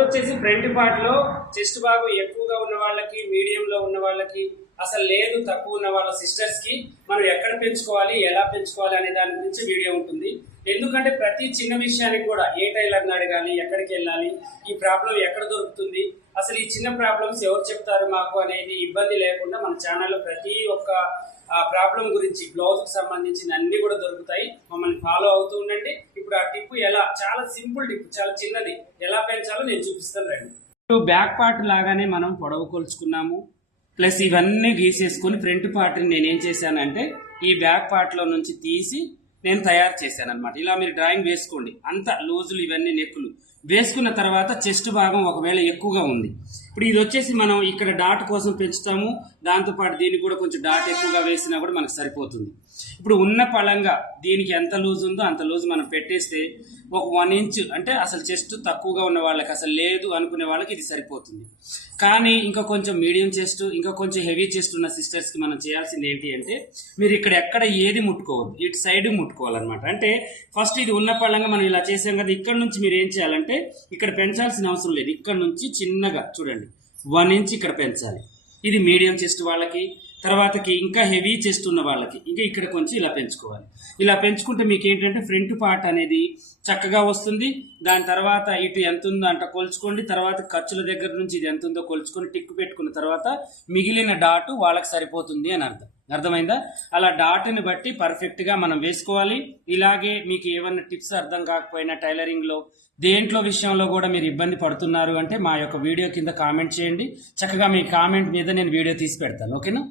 వచ్చేసి front part లో chest భాగం ఎక్కువగా ఉన్న వాళ్ళకి, మీడియం లో ఉన్న వాళ్ళకి, అసలు లేదు తక్కువ ఉన్న వాళ్ళ సిస్టర్స్ కి మనం ఎక్కడ పెంచుకోవాలి, ఎలా పెంచుకోవాలి అనే దాని గురించి వీడియో ఉంటుంది. ఎందుకంటే ప్రతి చిన్న విషయానికి కూడా ఏ టైలర్ని అడగాలి, ఎక్కడికి వెళ్ళాలి, ఈ ప్రాబ్లం ఎక్కడ దొరుకుతుంది, అసలు ఈ చిన్న ప్రాబ్లమ్స్ ఎవరు చెప్తారు మాకు అనేది ఇబ్బంది లేకుండా మన ఛానల్లో ప్రతి ఒక్క ప్రాబ్లం గురించి బ్లౌజ్ కు సంబంధించిన అన్ని కూడా దొరుకుతాయి. మమ్మల్ని ఫాలో అవుతూ ఉండండి. ఇప్పుడు ఆ టిప్ ఎలా, చాలా సింపుల్ టిప్, చాలా చిన్నది, ఎలా పెంచాలో నేను చూపిస్తాను రండి. బ్యాక్ పార్ట్ లాగానే మనం పొడవు కొలుచుకున్నాము, ప్లస్ ఇవన్నీ గీసేసుకుని ఫ్రంట్ పార్ట్ నేనేం చేశానంటే ఈ బ్యాక్ పార్ట్ లో నుంచి తీసి నేను తయారు చేశాను అనమాట. ఇలా మీరు డ్రాయింగ్ వేసుకోండి. అంత లూజులు ఇవన్నీ నెక్కులు వేసుకున్న తర్వాత చెస్ట్ భాగం ఒకవేళ ఎక్కువగా ఉంది, ఇప్పుడు ఇది వచ్చేసి మనం ఇక్కడ డాట్ కోసం పెంచుతాము, దాంతోపాటు దీనికి కూడా కొంచెం డాట్ ఎక్కువగా వేసినా కూడా మనకు సరిపోతుంది. ఇప్పుడు ఉన్న పళంగా దీనికి ఎంత లూజ్ ఉందో అంత లూజ్ మనం పెట్టేస్తే ఒక 1 ఇంచ్ అంటే అసలు చెస్ట్ తక్కువగా ఉన్న వాళ్ళకి, అసలు లేదు అనుకునే వాళ్ళకి ఇది సరిపోతుంది. కానీ ఇంకా కొంచెం మీడియం చెస్ట్, ఇంకా కొంచెం హెవీ చెస్ట్ ఉన్న సిస్టర్స్కి మనం చేయాల్సింది ఏంటి అంటే మీరు ఇక్కడ ఎక్కడ ఏది ముట్టుకోవద్దు, ఇటు సైడ్ ముట్టుకోవాలన్నమాట. అంటే ఫస్ట్ ఇది ఉన్న పళంగా మనం ఇలా చేసాం కదా, ఇక్కడ నుంచి మీరు ఏం చేయాలంటే ఇక్కడ పెంచాల్సిన అవసరం లేదు, ఇక్కడ నుంచి చిన్నగా చూడండి 1 ఇంచ్ ఇక్కడ పెంచాలి. ఇది మీడియం చెస్ట్ వాళ్ళకి, తర్వాతకి ఇంకా హెవీ చెస్ట్ ఉన్న వాళ్ళకి ఇంకా ఇక్కడ కొంచెం ఇలా పెంచుకోవాలి. ఇలా పెంచుకుంటే మీకు ఏంటంటే ఫ్రంట్ పార్ట్ అనేది చక్కగా వస్తుంది. దాని తర్వాత ఇటు ఎంత ఉందో అంట కొలుచుకోండి, తర్వాత ఖర్చుల దగ్గర నుంచి ఇది ఎంత ఉందో కొలుచుకొని టిక్ పెట్టుకున్న తర్వాత మిగిలిన డాటు వాళ్ళకి సరిపోతుంది అని అర్థమైందా? అలా డాట్ని బట్టి పర్ఫెక్ట్గా మనం వేసుకోవాలి. ఇలాగే మీకు ఏమన్నా టిప్స్ అర్థం కాకపోయినా టైలరింగ్లో దేంట్లో విషయంలో కూడా మీరు ఇబ్బంది పడుతున్నారు అంటే మా యొక్క వీడియో కింద కామెంట్ చేయండి. చక్కగా మీ కామెంట్ మీద నేను వీడియో తీసి పెడతాను. ఓకేనా?